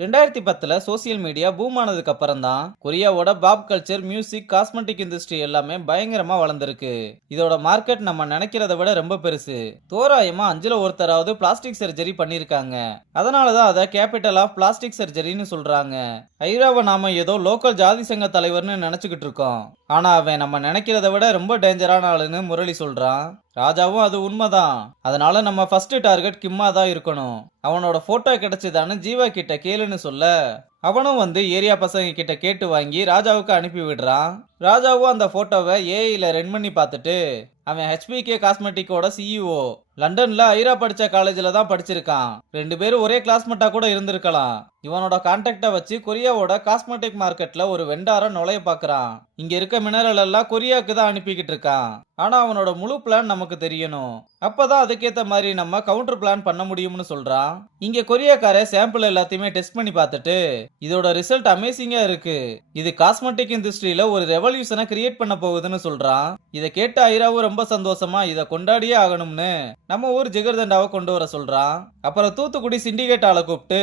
2010ல social media boom ஆனதுக்கு அப்புறம் தான் கொரியாவோட pop culture, music, cosmetic industry எல்லாமே பயங்கரமா வளர்ந்துருக்கு. இதோட மார்க்கெட் நம்ம நினைக்கிறத விட ரொம்ப பெருசு. தோராயமா 5ல ஒருத்தராவது பிளாஸ்டிக் சர்ஜரி பண்ணிருக்காங்க. அதனாலதான் அதை கேபிட்டல் ஆஃப் பிளாஸ்டிக் சர்ஜரின்னு சொல்றாங்க. ஐராவை நாம ஏதோ லோக்கல் ஜாதி சங்க தலைவர்னு நினைச்சுக்கிட்டு இருக்கோம். ஆனா அவன் நம்ம நினைக்கிறத விட ரொம்ப டேஞ்சரான ஆளுன்னு முரளி சொல்றான். ராஜாவும் அது உண்மைதான். அதனால நம்ம ஃபர்ஸ்ட் டார்கெட் கிம்மா தான் இருக்கணும். அவனோட போட்டோ கிடைச்சதான்னு ஜீவா கிட்ட கேளுன்னு சொல்ல, அவனும் வந்து ஏரியா பசங்க கிட்ட கேட்டு வாங்கி ராஜாவுக்கு அனுப்பி விடுறான். ராஜாவும் அந்த போட்டோவை ஏஐல ரன் பண்ணி பார்த்துட்டு, அவன் ஹெச்பிகே காஸ்மெட்டிக்கோட சிஇஓ, லண்டன்ல ஐரா படிச்ச காலேஜ்ல தான் படிச்சிருக்கான். 2 பேரும் ஒரே கிளாஸ்மேட்டா கூட இருந்திருக்கலாம். இவனோட கான்டாக்ட வச்சு கொரியாவோட காஸ்மெட்டிக் மார்க்கெட்ல ஒரு வெண்டார நுழைய பாக்குறான். இங்க இருக்க மினரல் எல்லாம் கொரியாவுக்கு தான் அனுப்பிக்கிட்டு இருக்கான். ஆனா அவனோட முழு பிளான் நமக்கு தெரியணும். அப்பதான் அதுக்கேத்த மாதிரி நம்ம கவுண்டர் பிளான் பண்ண முடியும்னு சொல்றான். இங்க கொரியாக்கார சாம்பிள் எல்லாத்தையுமே டெஸ்ட் பண்ணி பார்த்துட்டு, இதோட ரிசல்ட் அமேசிங்கா இருக்கு. இது காஸ்மெட்டிக் இண்டஸ்ட்ரியில ஒரு ரெவல்யூஷனை கிரியேட் பண்ண போகுதுன்னு சொல்றான். இதை கேட்ட ஐராவும் ரொம்ப சந்தோஷமா இதை கொண்டாடியே ஆகணும்னு நம்ம ஊர் ஜிகர்தண்டாவை கொண்டு வர சொல்றான். அப்புறம் தூத்துக்குடி சிண்டிகேட் ஆளை கூப்பிட்டு,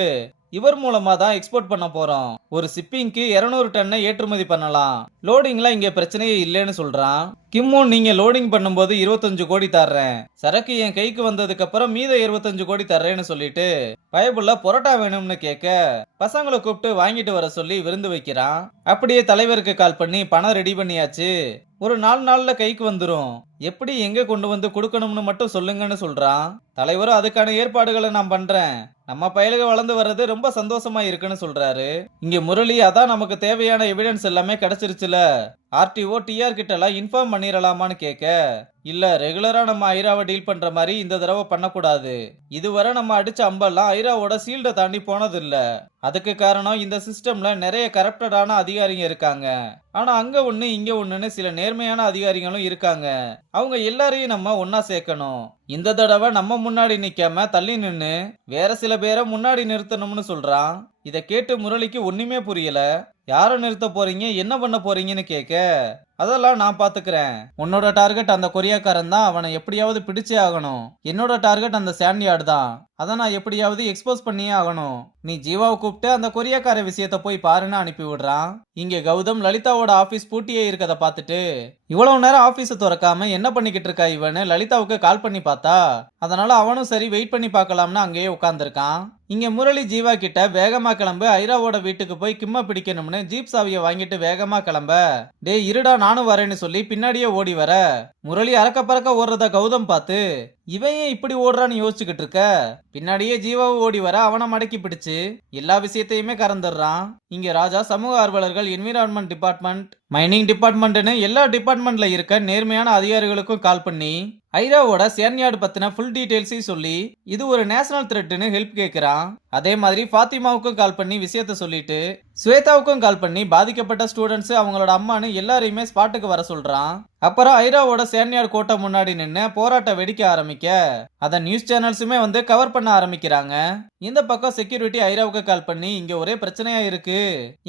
இவர் மூலமா தான் எக்ஸ்போர்ட் பண்ண போறோம். ஒரு சிப்பிங்க்கு 200 டன்னை ஏற்றுமதி பண்ணலாம். லோடிங்ல இங்க பிரச்சனையே இல்லைன்னு சொல்றான். கிம்மும், நீங்க லோடிங் பண்ணும்போது 25 கோடி தர்றேன், சரக்கு என் கைக்கு வந்ததுக்கு அப்புறம் மீத 25 கோடி தர்றேன்னு சொல்லிட்டு பயபுள்ள பொரோட்டா வேணும்னு கேட்க, பசங்களை கூப்பிட்டு வாங்கிட்டு வர சொல்லி விருந்து வைக்கிறான். அப்படியே தலைவருக்கு கால் பண்ணி பணம் ரெடி பண்ணியாச்சு, ஒரு 4 நாள்ல கைக்கு வந்துரும், எப்படி எங்க கொண்டு வந்து கொடுக்கணும்னு மட்டும் சொல்லுங்கன்னு சொல்றான். தலைவரும் அதுக்கான ஏற்பாடுகளை நான் பண்றேன், நம்ம பயலுக வளர்ந்து வர்றது ரொம்ப சந்தோஷமா இருக்குன்னு சொல்றாரு. இங்க முரளி, அதான் நமக்கு தேவையான எவிடன்ஸ் எல்லாமே கிடைச்சிருச்சுல, ஆர்டிஓ டிஆர் கிட்ட எல்லாம் இன்ஃபார்ம் பண்ணிரலாமான்னு கேட்க, இல்ல ரெகுலரா நம்ம ஐராவை டீல் பண்ற மாதிரி இந்த தடவை பண்ணக்கூடாது. இதுவரை நம்ம அடிச்ச அம்பெல்லாம் ஐராவோட சீல்டை தாண்டி போனது இல்ல. அதுக்கு காரணம் இந்த சிஸ்டம்ல நிறைய கரப்டடான அதிகாரிங்க இருக்காங்க. ஆனா அங்க ஒண்ணு இங்க ஒண்ணுன்னு சில நேர்மையான அதிகாரிகளும் இருக்காங்க. அவங்க எல்லாரையும் நம்ம ஒன்னா சேர்க்கணும். இந்த தடவை நம்ம முன்னாடி நிக்காம தள்ளி நின்னு வேற சில பேரை முன்னாடி நிறுத்தணும்னு சொல்றான். இத கேட்டு முரளிக்கு ஒண்ணுமே புரியல. யார நிறுத்த போறீங்க, என்ன பண்ண போறீங்கன்னு கேட்க, அதெல்லாம் நான் பாத்துக்கிறேன். உன்னோட டார்கெட் அந்த கொரியாக்காரன் தான், அவனை எப்படியாவது பிடிச்சே ஆகணும். என்னோட டார்கெட் அந்த சாண்டியார்டு தான், அதை நான் எப்படியாவது எக்ஸ்போஸ் பண்ணியே ஆகணும். நீ ஜீவாவை கூப்பிட்டு அந்த கொரியாக்கார விஷயத்த போய் பாருன்னு அனுப்பி விடுறான். இங்க கௌதம் லலிதாவோட ஆபீஸ் பூட்டியே இருக்கத பார்த்துட்டு, இவ்வளவு நேரம் ஆபீஸை திறக்காம என்ன பண்ணிக்கிட்டு இருக்கா இவனு லலிதாவுக்கு கால் பண்ணி பார்த்தா, அதனால அவனும் சரி வெயிட் பண்ணி பார்க்கலாம்னு அங்கேயே உட்கார்ந்துருக்கான். இங்க முரளி ஜீவா கிட்ட வேகமா கிளம்பு, ஐராவோட வீட்டுக்கு போய் கிம்மா பிடிக்கணும்னு ஜீப் சாவியை வாங்கிட்டு வேகமா கிளம்ப, டே இருடா நானும் வரேன்னு சொல்லி பின்னாடியே ஓடி வர, முரளி அறக்க பறக்க ஓடுறத கௌதம் பார்த்து, இவன் ஏன் இப்படி ஓடுறான்னு யோசிச்சுக்கிட்டு இருக்க, பின்னாடியே ஜீவாவை ஓடி வர அவனை மடக்கி பிடிச்சு எல்லா விஷயத்தையுமே கறந்துடுறான். இங்க ராஜா சமூக ஆர்வலர்கள், என்விரான்மெண்ட் டிபார்ட்மெண்ட், மைனிங் டிபார்ட்மெண்ட்னு எல்லா டிபார்ட்மெண்ட்ல இருக்க நேர்மையான அதிகாரிகளுக்கும் கால் பண்ணி ஐராவோட சேர்னியார்டு பத்தின ஃபுல் டீடைல்ஸையும் சொல்லி இது ஒரு நேஷனல் த்ரெட்னு ஹெல்ப் கேட்கிறான். அதே மாதிரி ஃபாத்திமாவுக்கும் கால் பண்ணி விஷயத்த சொல்லிட்டு ஸ்வேதாவுக்கும் கால் பண்ணி பாதிக்கப்பட்ட ஸ்டூடெண்ட்ஸ், அவங்களோட அம்மானு எல்லாரையுமே ஸ்பாட்டுக்கு வர சொல்றான். அப்புறம் ஐராவோட சேர்னியார்டு கோட்டை முன்னாடி நின்று போராட்டம் வெடிக்க ஆரம்பிக்க அத நியூஸ் சேனல்ஸுமே வந்து கவர் பண்ண ஆரம்பிக்கிறாங்க. இந்த பக்கம் செக்யூரிட்டி ஐராவுக்கு கால் பண்ணி, இங்க ஒரே பிரச்சனையா இருக்கு,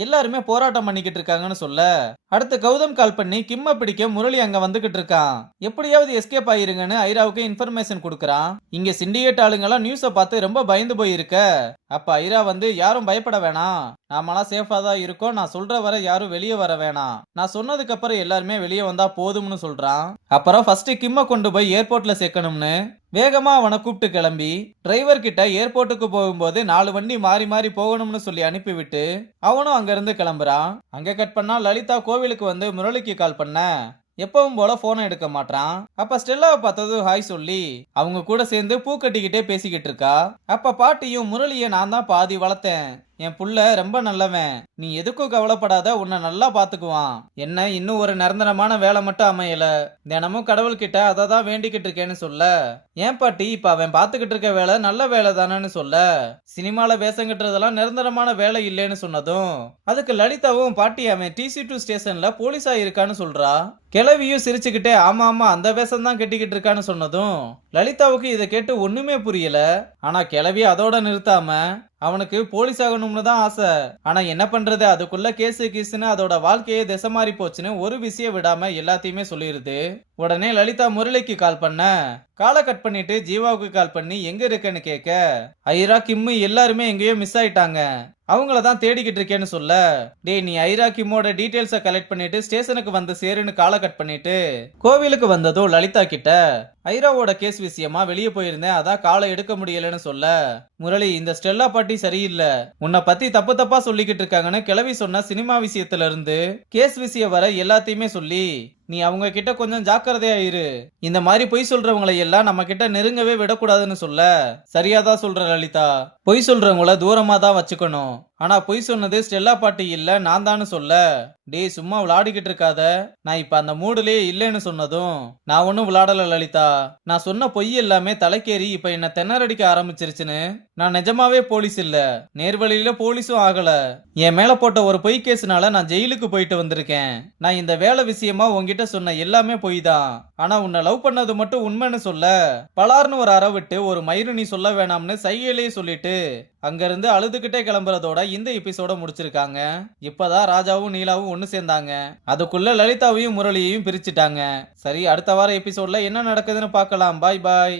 எல்லாருமே போராட்டம் பண்ணிக்கிட்டு இருக்காங்கன்னு சொல்ல, அடுத்து கௌதம் கால் பண்ணி கிம்மை பிடிக்க முரளி அங்க வந்துகிட்டு இருக்கான், எப்படியாவது எஸ்கேப் ஆயிருங்கன்னு ஐராவுக்கு இன்ஃபர்மேஷன் கொடுக்கறான். இங்க சிண்டிகேட் ஆளுங்கெல்லாம் நியூஸை பார்த்து ரொம்ப பயந்து போயிருக்க, அப்ப ஐரா வந்து, யாரும் பயப்பட வேணாம், நாமெல்லாம் சேஃபா தான் இருக்கோம், நான் சொல்ற வரை யாரும் வெளியே வர வேணாம், நான் சொன்னதுக்கு அப்புறம் எல்லாருமே வெளியே வந்தா போதும்னு சொல்றான். அப்புறம் ஃபர்ஸ்ட் கிம்மை கொண்டு போய் ஏர்போர்ட்ல சேர்க்கணும்னு வேகமா அவனை கூப்பிட்டு கிளம்பி டிரைவர் கிட்ட ஏர்போர்ட்டுக்கு போகும்போது 4 வண்டி மாறி மாறி போகணும்னு சொல்லி அனுப்பிவிட்டு அவனும் அங்க இருந்து கிளம்புறான். அங்க கட் பண்ணா லலிதா கோவிலுக்கு வந்து முரளிக்கு கால் பண்ண, எப்பவும் போல போனை எடுக்க மாட்டான். அப்ப ஸ்டெல்லாவை பார்த்தது ஹாய் சொல்லி அவங்க கூட சேர்ந்து பூ கட்டிக்கிட்டே பேசிக்கிட்டு இருக்கா. அப்ப பாட்டியும், முரளிய நான் தான் பாதி வளர்த்தேன், என் புள்ள ரொம்ப நல்லவன், நீ எதுக்கும் கவலைப்படாத, உன்னை நல்லா பாத்துக்குவான், என்ன இன்னும் ஒரு நிரந்தரமான வேலை மட்டும் அமையல, தினமும் கடவுள்கிட்ட அதை தான் வேண்டிக்கிட்டு இருக்கேன்னு சொல்ல, ஏன் பாட்டி இப்ப அவன் பாத்துக்கிட்டு இருக்க வேலை நல்ல வேலை தானேன்னு சொல்ல, சினிமால வேஷம் கட்டுறதெல்லாம் நிரந்தரமான வேலை இல்லைன்னு சொன்னதும் அதுக்கு லலிதாவும், பாட்டி அவன் TC2 ஸ்டேஷன்ல போலீஸா இருக்கான்னு சொல்றா. கிளவியும் சிரிச்சுக்கிட்டே, ஆமா ஆமா அந்த வேஷம் தான் கட்டிக்கிட்டு இருக்கான்னு சொன்னதும் லலிதாவுக்கு இதை கேட்டு ஒண்ணுமே புரியல. ஆனா கிளவி அதோட நிறுத்தாம அவனுக்கு போலீஸ் ஆகணும்னு தான் ஆசை, ஆனா என்ன பண்றது, அதுக்குள்ள கேஸுன்னு அதோட வாழ்க்கையே திசை மாறி போச்சுன்னு ஒரு விஷயம் விடாம எல்லாத்தையுமே சொல்லிடுது. உடனே லலிதா முரளிக்கு கால் பண்ண, காலை கட் பண்ணிட்டு ஜீவாவுக்கு கால் பண்ணி எங்க இருக்கேன்னு கேட்க, ஐரா கிம்மு எல்லாருமே எங்கேயோ மிஸ் ஆயிட்டாங்க, அவங்கள தான் தேடிக்கிட்டு இருக்கேன்னு சொல்ல, டேய் நீ ஐரா கிம்மோட டீடைல்ஸை கலெக்ட் பண்ணிட்டு ஸ்டேஷனுக்கு வந்து சேருன்னு காலை கட் பண்ணிட்டு கோவிலுக்கு வந்ததும் லலிதா கிட்ட ஐராவோட கேஸ் விஷயமா வெளியே போயிருந்தேன், அதான் காலை எடுக்க முடியலன்னு சொல்ல, முரளி இந்த ஸ்டெல்லா பாட்டி சரியில்லை, உன்னை பத்தி தப்பு தப்பா சொல்லிக்கிட்டு இருக்காங்கன்னு கிளவி சொன்ன சினிமா விஷயத்துல இருந்து கேஸ் விஷயம் வர எல்லாத்தையுமே சொல்லி நீ அவங்க கிட்ட கொஞ்சம் ஜாக்கிரதையா இரு, இந்த மாதிரி பொய் சொல்றவங்களை எல்லாம் நம்ம கிட்ட நெருங்கவே விடக்கூடாதுன்னு சொல்ல, சரியாதான் சொல்ற லலிதா, பொய் சொல்றவங்கள தூரமா தான் வச்சுக்கணும், ஆனா பொய் சொன்னது ஸ்டெல்லா பாட்டி இல்ல நான் தான்னு சொல்ல, டேய் சும்மா விளையாடிக்கிட்டு இருக்காத, நான் இப்ப அந்த மூடுலயே இல்லைன்னு சொன்னதும், நான் ஒன்னும் விளையாடல லலிதா, நான் சொன்ன பொய் எல்லாமே தலைக்கேறி இப்ப என்ன திணறடிக்க ஆரம்பிச்சிருச்சுன்னு, நான் நிஜமாவே போலீஸ் இல்ல, நேர்வழியில போலீஸும் ஆகல, என் மேல போட்ட ஒரு பொய் கேஸ்னால நான் ஜெயிலுக்கு போயிட்டு வந்திருக்கேன், நான் இந்த வேலை விஷயமா உன்கிட்ட சொன்ன எல்லாமே பொய் தான், ஆனா உன்னை லவ் பண்ணது மட்டும் உண்மைன்னு சொல்ல, பலார்னு ஒரு அற விட்டு ஒரு மயிறு நீ சொல்ல வேணாம்னு சைகையிலேயே சொல்லிட்டு அங்கிருந்து அழுதுகிட்டே கிளம்புறதோட இந்த எபிசோட முடிச்சிருக்காங்க. இப்பதான் ராஜாவும் நீலாவும் ஒண்ணு சேர்ந்தாங்க, அதுக்குள்ள லலிதாவையும் முரளியையும் பிரிச்சுட்டாங்க. சரி, அடுத்த வார எபிசோட்ல என்ன நடக்குதுன்னு பார்க்கலாம். பாய் பாய்.